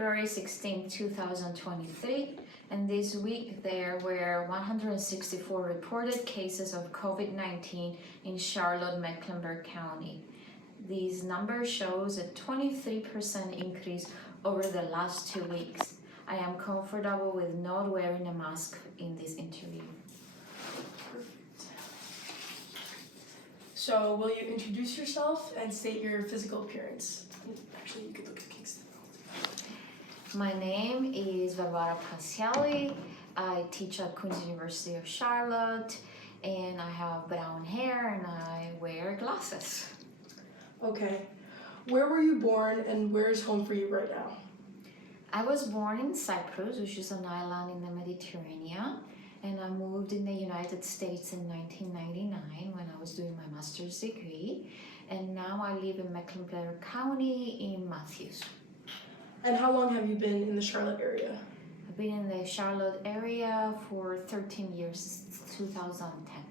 February 16, 2023, and this week there were 164 reported cases of COVID-19 in Charlotte, Mecklenburg County. These numbers shows a 23% increase over the last 2 weeks. I am comfortable with not wearing a mask in this interview. Perfect. So, will you introduce yourself and state your physical appearance? Actually, you could look at Kingston. My name is Varvara Pasiali. I teach at Queen's University of Charlotte, and I have brown hair and I wear glasses. Okay. Where were you born and where is home for you right now? I was born in Cyprus, which is an island in the Mediterranean, and I moved in the United States in 1999 when I was doing my master's degree, and now I live in Mecklenburg County in Matthews. And how long have you been in the Charlotte area? I've been in the Charlotte area for 13 years, since 2010.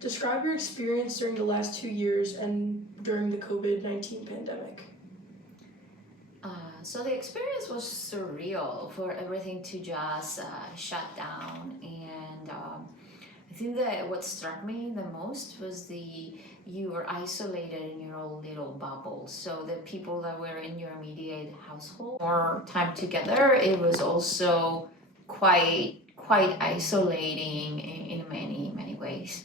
Describe your experience during the last 2 years and during the COVID-19 pandemic. So the experience was surreal for everything to just shut down, and I think that what struck me the most was you were isolated in your own little bubble. So the people that were in your immediate household, more time together, it was also quite isolating in many ways.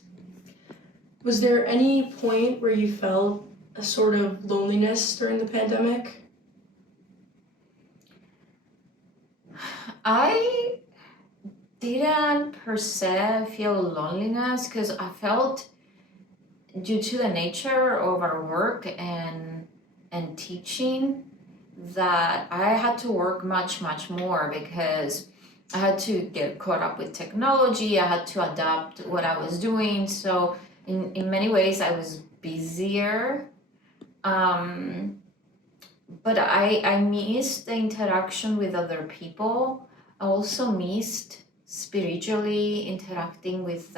Was there any point where you felt a sort of loneliness during the pandemic? I didn't per se feel loneliness because I felt, due to the nature of our work and teaching, that I had to work much more because I had to get caught up with technology. I had to adapt what I was doing. So in many ways I was busier. But I missed the interaction with other people. I also missed spiritually interacting with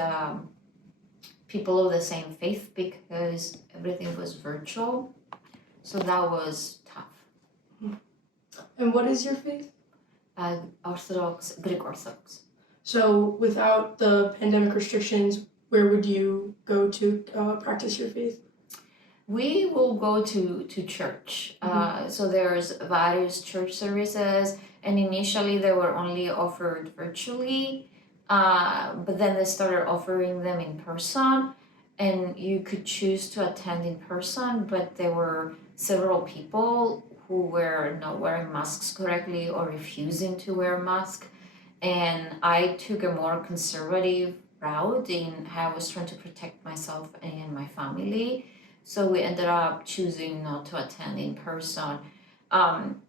people of the same faith because everything was virtual. So that was tough. And what is your faith? Greek Orthodox. So without the pandemic restrictions, where would you go to practice your faith? We will go to church. So there's various church services, and initially they were only offered virtually, but then they started offering them in person, and you could choose to attend in person, but there were several people who were not wearing masks correctly or refusing to wear a mask, and I took a more conservative route in how I was trying to protect myself and my family. So we ended up choosing not to attend in person,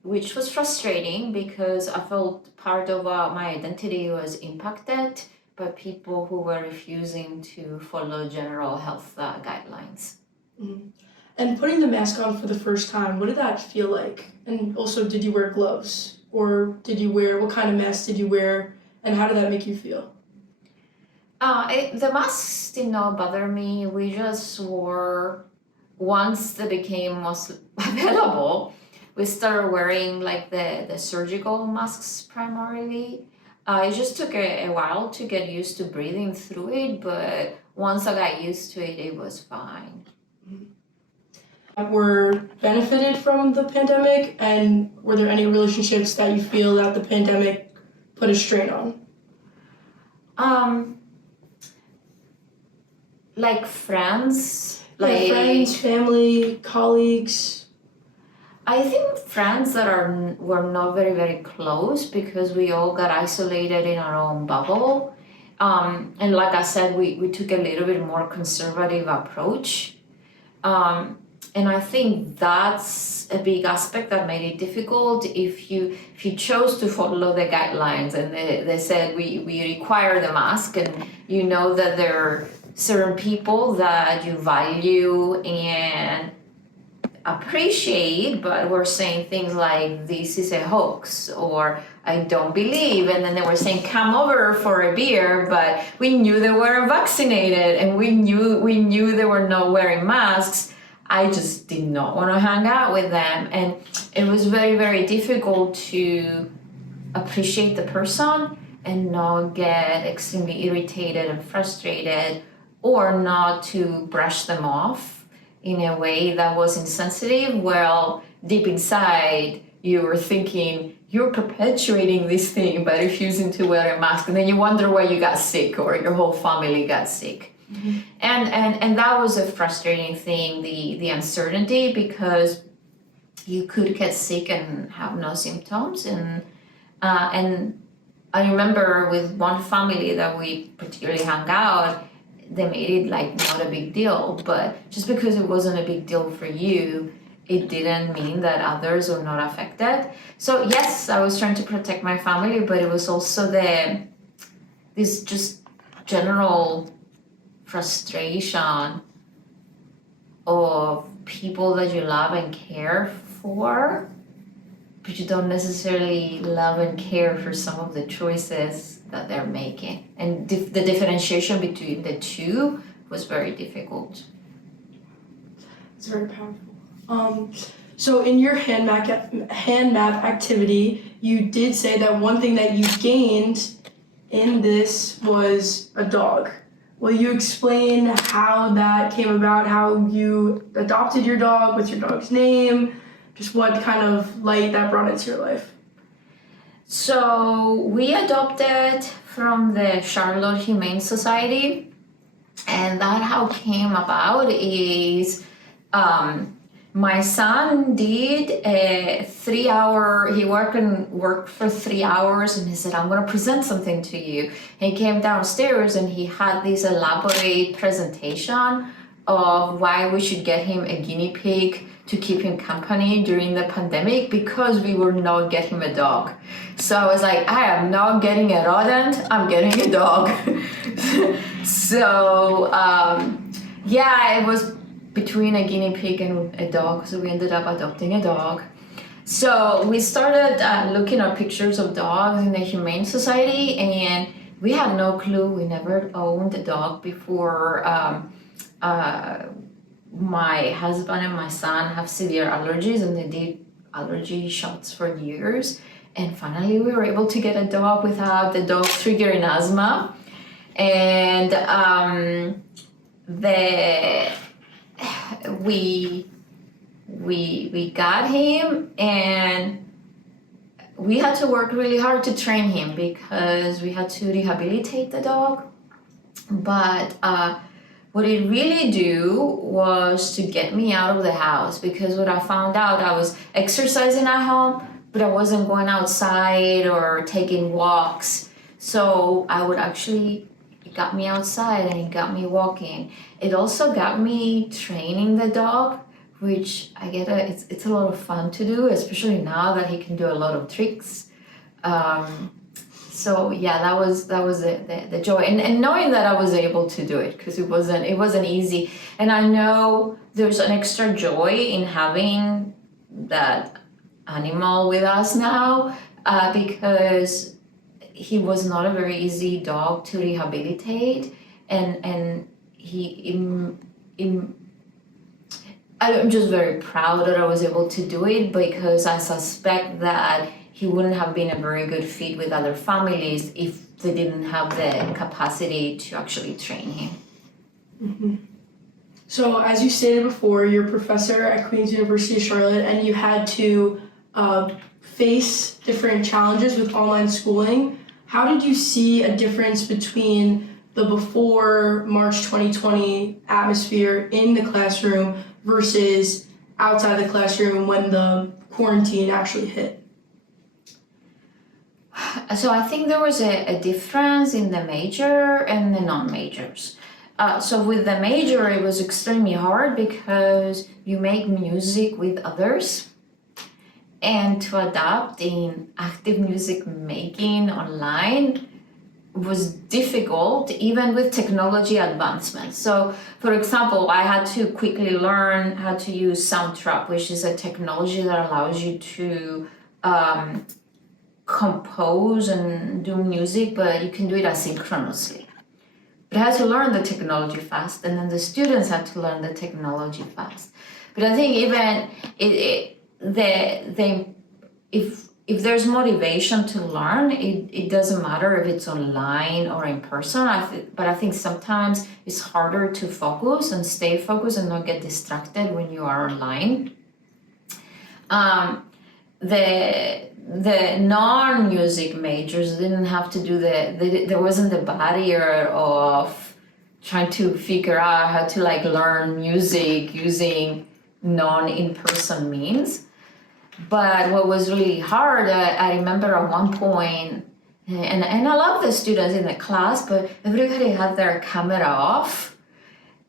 which was frustrating because I felt part of my identity was impacted by people who were refusing to follow general health guidelines. Mm-hmm. And putting the mask on for the first time, what did that feel like? And also, did you wear gloves? Or what kind of mask did you wear? And how did that make you feel? The masks did not bother me. We just wore, once they became most available, we started wearing like the surgical masks primarily. It just took a while to get used to breathing through it, but once I got used to it, it was fine. Were benefited from the pandemic, and were there any relationships that you feel that the pandemic put a strain on? Like friends, friends, family, colleagues. I think friends that were not very close because we all got isolated in our own bubble. And like I said, we took a little bit more conservative approach. And I think that's a big aspect that made it difficult. If you chose to follow the guidelines and they said we require the mask, and you know that there are certain people that you value and appreciate, but were saying things like this is a hoax or I don't believe, and then they were saying come over for a beer, but we knew they weren't vaccinated and we knew they were not wearing masks. I just did not want to hang out with them. And it was very, very difficult to appreciate the person and not get extremely irritated and frustrated, or not to brush them off in a way that was insensitive. Well, deep inside, you were thinking, you're perpetuating this thing by refusing to wear a mask, and then you wonder why you got sick or your whole family got sick. Mm-hmm. And that was a frustrating thing, the uncertainty, because you could get sick and have no symptoms. And I remember with one family that we particularly hung out, they made it like not a big deal, but just because it wasn't a big deal for you, it didn't mean that others were not affected. So yes, I was trying to protect my family, but it was also this just general frustration of people that you love and care for, but you don't necessarily love and care for some of the choices that they're making. And the differentiation between the two was very difficult. It's very powerful. So in your hand map activity, you did say that one thing that you gained in this was a dog. Will you explain how that came about, how you adopted your dog, what's your dog's name, just what kind of light that brought into your life? So we adopted from the Charlotte Humane Society, and that how came about is my son did a 3-hour, he worked for 3 hours, and he said, I'm going to present something to you. And he came downstairs and he had this elaborate presentation of why we should get him a guinea pig to keep him company during the pandemic, because we were not getting him a dog. So I was like, I am not getting a rodent, I'm getting a dog. So yeah, it was between a guinea pig and a dog, so we ended up adopting a dog. So we started looking at pictures of dogs in the Humane Society, and we had no clue. We never owned a dog before. My husband and my son have severe allergies, and they did allergy shots for years. And finally, we were able to get a dog without the dog triggering asthma. And we got him, and we had to work really hard to train him because we had to rehabilitate the dog. But what it really do was to get me out of the house, because what I found out, I was exercising at home, but I wasn't going outside or taking walks. So I would actually, it got me outside and it got me walking. It also got me training the dog, which it's a lot of fun to do, especially now that he can do a lot of tricks. So yeah, that was the joy, and knowing that I was able to do it, because it wasn't easy. And I know there's an extra joy in having that animal with us now, because he was not a very easy dog to rehabilitate, and I'm just very proud that I was able to do it, because I suspect that he wouldn't have been a very good fit with other families if they didn't have the capacity to actually train him. Mm-hmm. So as you stated before, you're a professor at Queen's University of Charlotte, and you had to face different challenges with online schooling. How did you see a difference between the before March 2020 atmosphere in the classroom versus outside the classroom when the quarantine actually hit? So I think there was a difference in the major and the non-majors. So with the major, it was extremely hard because you make music with others, and to adapt in active music making online was difficult, even with technology advancements. So for example, I had to quickly learn how to use Soundtrap, which is a technology that allows you to compose and do music, but you can do it asynchronously. but I had to learn the technology fast, and then the students had to learn the technology fast. But I think even if there's motivation to learn, it doesn't matter if it's online or in person. But I think sometimes it's harder to focus and stay focused and not get distracted when you are online. The non-music majors didn't have to do there wasn't the barrier of trying to figure out how to like learn music using non-in-person means. But what was really hard, I remember at one point, and I love the students in the class, but everybody had their camera off.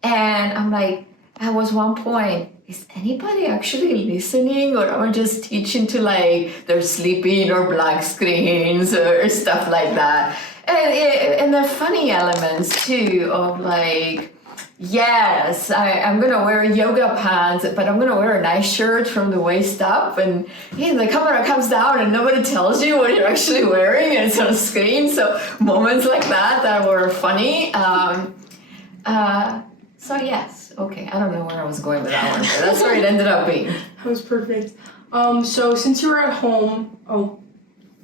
And I'm like, at one point, is anybody actually listening, or am I just teaching to like they're sleeping or black screens or stuff like that? And there are funny elements too of like, yes, I'm gonna wear yoga pants, but I'm gonna wear a nice shirt from the waist up, and the camera comes down and nobody tells you what you're actually wearing, and it's on screen. So moments like that were funny. So yes, okay, I don't know where I was going with that one, but that's where it ended up being. That was perfect. So since you were at home,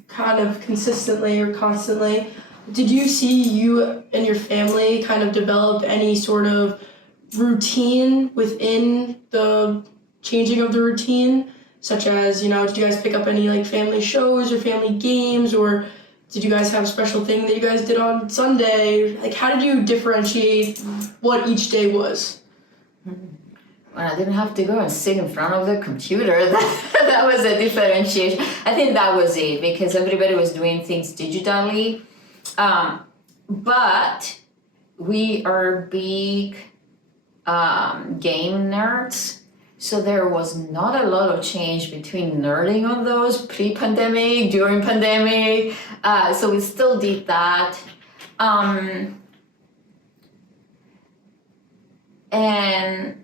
kind of consistently or constantly, did you see you and your family kind of develop any sort of routine within the changing of the routine? Such as, did you guys pick up any like family shows or family games, or did you guys have a special thing that you guys did on Sunday? Like, how did you differentiate what each day was? When I didn't have to go and sit in front of the computer, that was a differentiation. I think that was it, because everybody was doing things digitally. But we are big game nerds, so there was not a lot of change between nerding on those pre-pandemic, during pandemic. So we still did that. And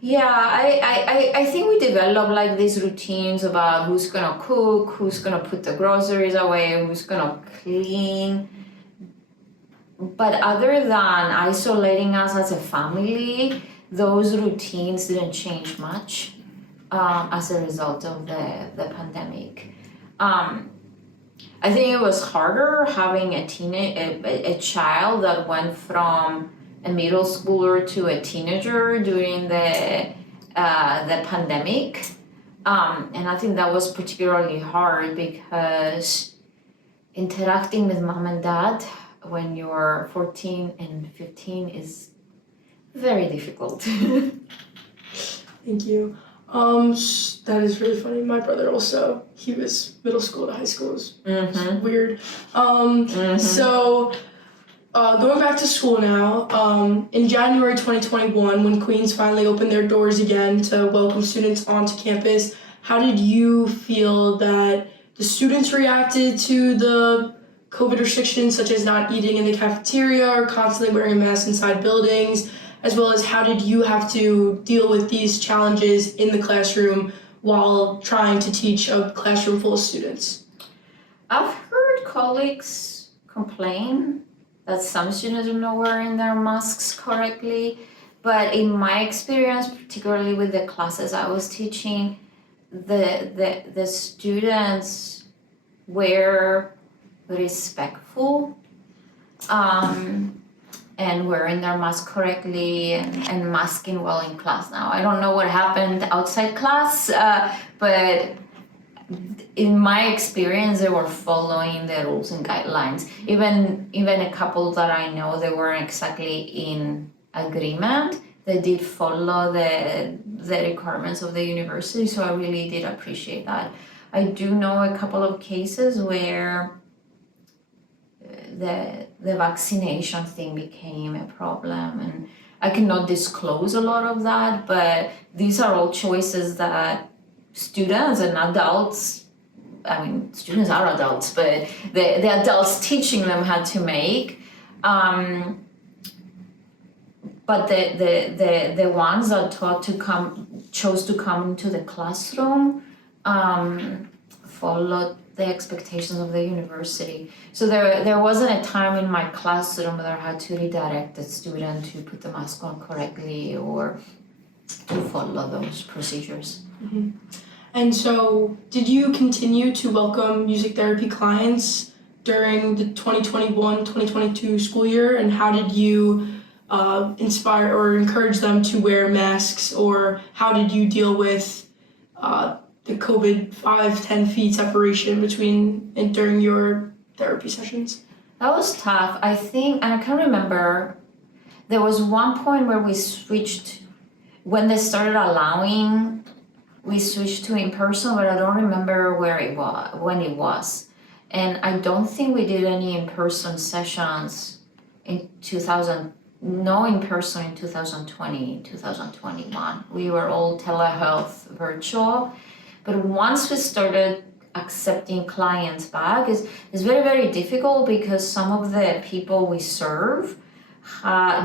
yeah, I think we developed like these routines about who's gonna cook, who's gonna put the groceries away, who's gonna clean. But other than isolating us as a family, those routines didn't change much as a result of the pandemic. I think it was harder having a child that went from a middle schooler to a teenager during the pandemic, and I think that was particularly hard because interacting with mom and dad when you're 14 and 15 is very difficult. Thank you. That is really funny. My brother also, he was middle school to high school. It was weird. So going back to school now, in January 2021, when Queens finally opened their doors again to welcome students onto campus, how did you feel that the students reacted to the COVID restrictions, such as not eating in the cafeteria or constantly wearing a mask inside buildings, as well as how did you have to deal with these challenges in the classroom while trying to teach a classroom full of students? I've heard colleagues complain that some students are not wearing their masks correctly, but in my experience, particularly with the classes I was teaching, the students were respectful and wearing their mask correctly and masking well in class. Now, I don't know what happened outside class, but in my experience, they were following the rules and guidelines. Even a couple that I know, they weren't exactly in agreement. They did follow the requirements of the university, so I really did appreciate that. I do know a couple of cases where the vaccination thing became a problem, and I cannot disclose a lot of that, but these are all choices that students and adults, I mean, students are adults, but the adults teaching them had to make. But the ones that chose to come into the classroom followed the expectations of the university. So there wasn't a time in my classroom where I had to redirect the student to put the mask on correctly or to follow those procedures. Mm-hmm. And so, did you continue to welcome music therapy clients during the 2021-2022 school year? And how did you inspire or encourage them to wear masks? Or how did you deal with the COVID 5-10 feet separation between and during your therapy sessions? That was tough. I think, and I can remember, there was one point where we switched, when they started allowing, we switched to in person, but I don't remember where it was, when it was. And I don't think we did any in-person sessions in 2000, no in-person in 2020, 2021. We were all telehealth virtual. But once we started accepting clients back, it's very, very difficult because some of the people we serve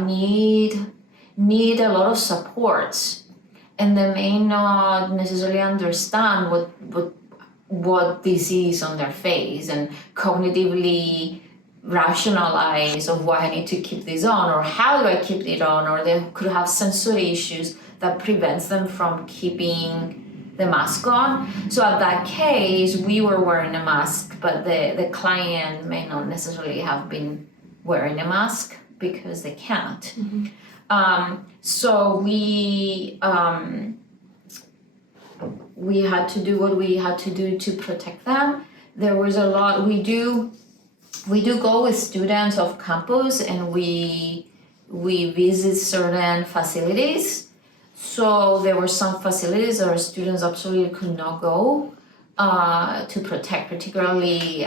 need a lot of support. And they may not necessarily understand what disease on their face and cognitively rationalize of why I need to keep this on or how do I keep it on, or they could have sensory issues that prevents them from keeping the mask on. So at that case, we were wearing a mask, but the client may not necessarily have been wearing a mask because they can't. Mm-hmm. So we had to do what we had to do to protect them. There was a lot we do go with students off campus and we visit certain facilities. So there were some facilities that our students absolutely could not go to protect, particularly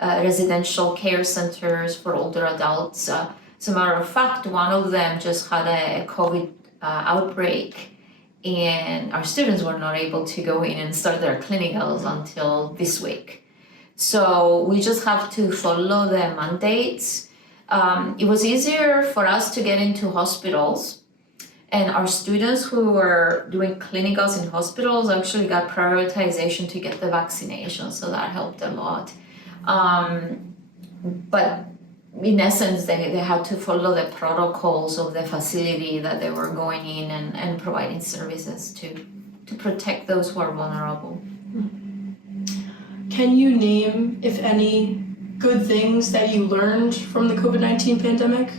residential care centers for older adults. As a matter of fact, one of them just had a COVID outbreak, and our students were not able to go in and start their clinicals until this week. So we just have to follow the mandates. It was easier for us to get into hospitals, and our students who were doing clinicals in hospitals actually got prioritization to get the vaccination, so that helped a lot. But in essence, they had to follow the protocols of the facility that they were going in and providing services to protect those who are vulnerable. Can you name, if any, good things that you learned from the COVID-19 pandemic?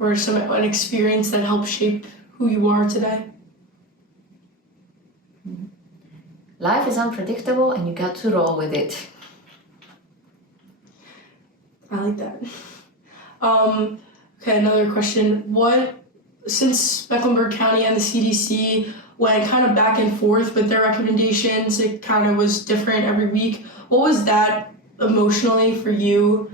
Or an experience that helped shape who you are today? Life is unpredictable and you got to roll with it. I like that. Okay, another question. Since Mecklenburg County and the CDC went kind of back and forth with their recommendations, it kind of was different every week. What was that emotionally for you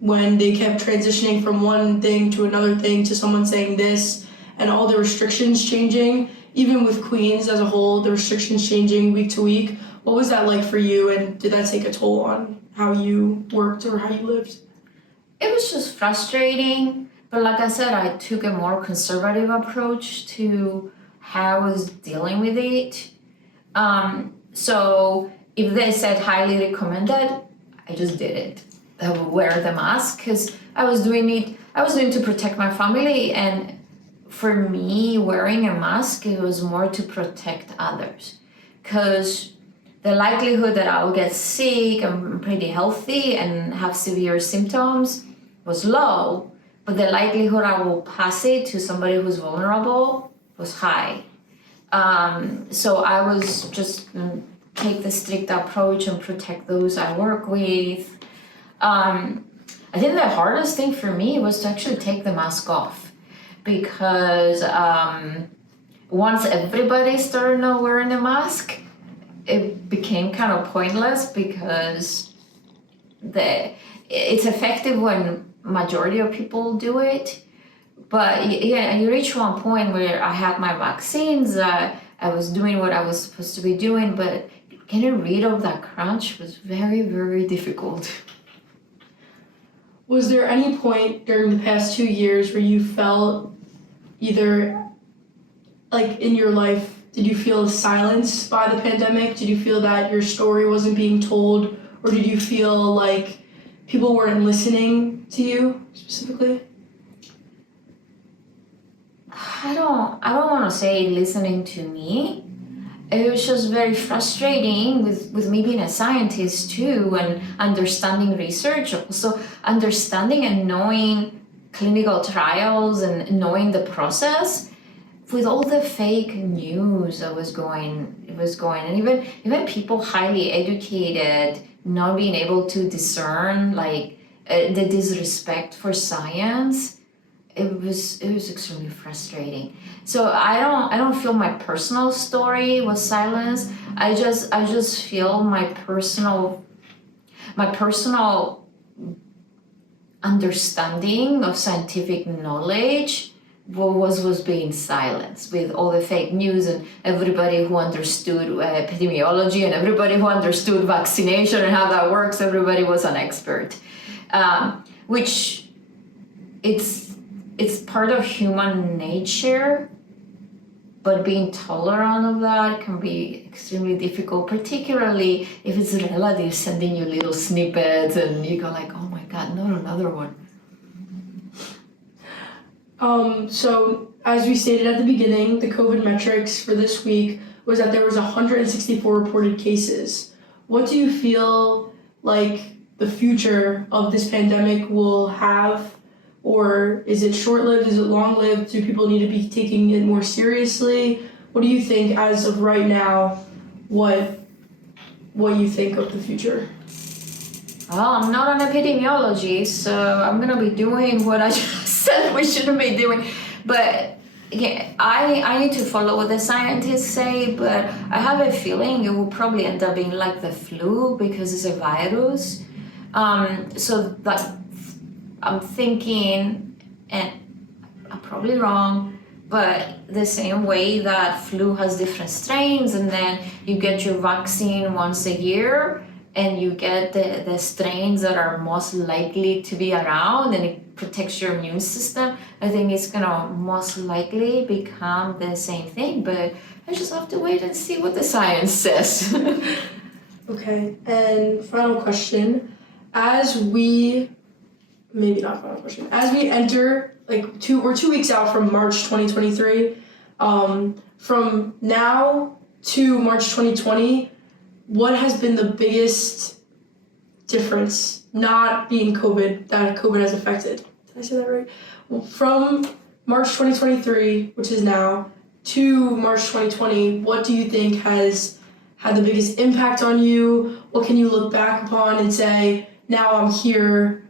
when they kept transitioning from one thing to another thing to someone saying this and all the restrictions changing? Even with Queens as a whole, the restrictions changing week to week. What was that like for you, and did that take a toll on how you worked or how you lived? It was just frustrating, but like I said, I took a more conservative approach to how I was dealing with it. So if they said highly recommended, I just did it. I would wear the mask because I was doing to protect my family, and for me, wearing a mask, it was more to protect others, because the likelihood that I'll get sick, I'm pretty healthy and have severe symptoms, was low, but the likelihood I will pass it to somebody who's vulnerable was high. So I was just take the strict approach and protect those I work with. I think the hardest thing for me was to actually take the mask off, because once everybody started not wearing a mask, it became kind of pointless, because it's effective when majority of people do it. But yeah, you reach one point where I had my vaccines, I was doing what I was supposed to be doing, but getting rid of that crunch was very, very difficult. Was there any point during the past 2 years where you felt either like in your life Did you feel silenced by the pandemic? Did you feel that your story wasn't being told? Or did you feel like people weren't listening to you specifically? I don't want to say listening to me. It was just very frustrating with me being a scientist too, and understanding research, also understanding and knowing clinical trials and knowing the process, with all the fake news that was going, and even people highly educated not being able to discern like the disrespect for science. It was extremely frustrating. So I don't feel my personal story was silenced. I just feel my personal understanding of scientific knowledge was being silenced with all the fake news, and everybody who understood epidemiology and everybody who understood vaccination and how that works, everybody was an expert, which it's part of human nature, but being tolerant of that can be extremely difficult, particularly if it's relatives sending you little snippets and you go like, oh my God, not another one. So as we stated at the beginning, the COVID metrics for this week was that there was 164 reported cases. What do you feel like the future of this pandemic will have? Or is it short-lived? Is it long-lived? Do people need to be taking it more seriously? What do you think as of right now, what you think of the future? Well, I'm not an epidemiologist, so I'm gonna be doing what I just said we shouldn't be doing. But yeah, I need to follow what the scientists say, but I have a feeling it will probably end up being like the flu because it's a virus. So like I'm thinking, and I'm probably wrong, but the same way that flu has different strains, and then you get your vaccine once a year, and you get the strains that are most likely to be around, and it protects your immune system. I think it's gonna most likely become the same thing, but I just have to wait and see what the science says. Okay, and final question. As we enter like 2 weeks out from March 2023, from now to March 2020, what has been the biggest difference, not being COVID, that COVID has affected? Did I say that right? From March 2023, which is now, to March 2020, what do you think has had the biggest impact on you? What can you look back upon and say, now I'm here?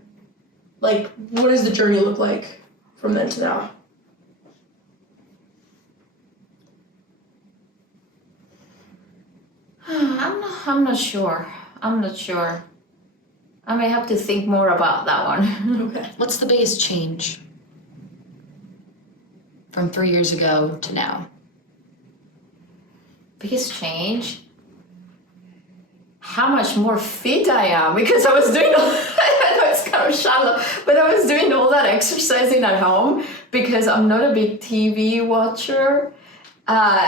Like, what does the journey look like from then to now? I'm not sure. I may have to think more about that one. Okay. What's the biggest change from 3 years ago to now? Biggest change? How much more fit I am, because I was doing all I know it's kind of shallow, but I was doing all that exercising at home because I'm not a big TV watcher.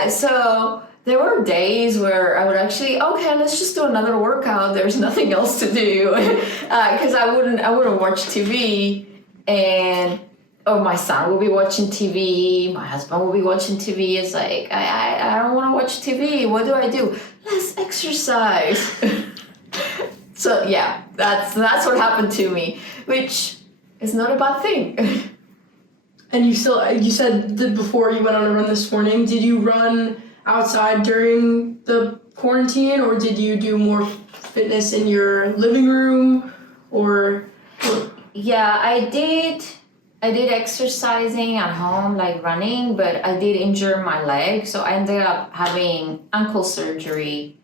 So there were days where I would actually, okay, let's just do another workout. There's nothing else to do, because I wouldn't watch TV, and my son will be watching TV, my husband will be watching TV. It's like I don't want to watch TV. What do? Let's exercise. So yeah, that's what happened to me, which is not a bad thing. And you said that before you went on a run this morning, did you run outside during the quarantine, or did you do more fitness in your living room, or? Yeah, I did exercising at home, like running, but I did injure my leg, so I ended up having ankle surgery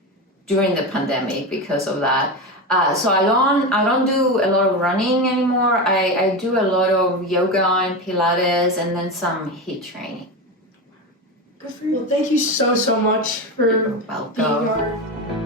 during the pandemic because of that. So I don't do a lot of running anymore. I do a lot of yoga and Pilates, and then some HIIT training. Good for you. Well, thank you so much for You're welcome. being our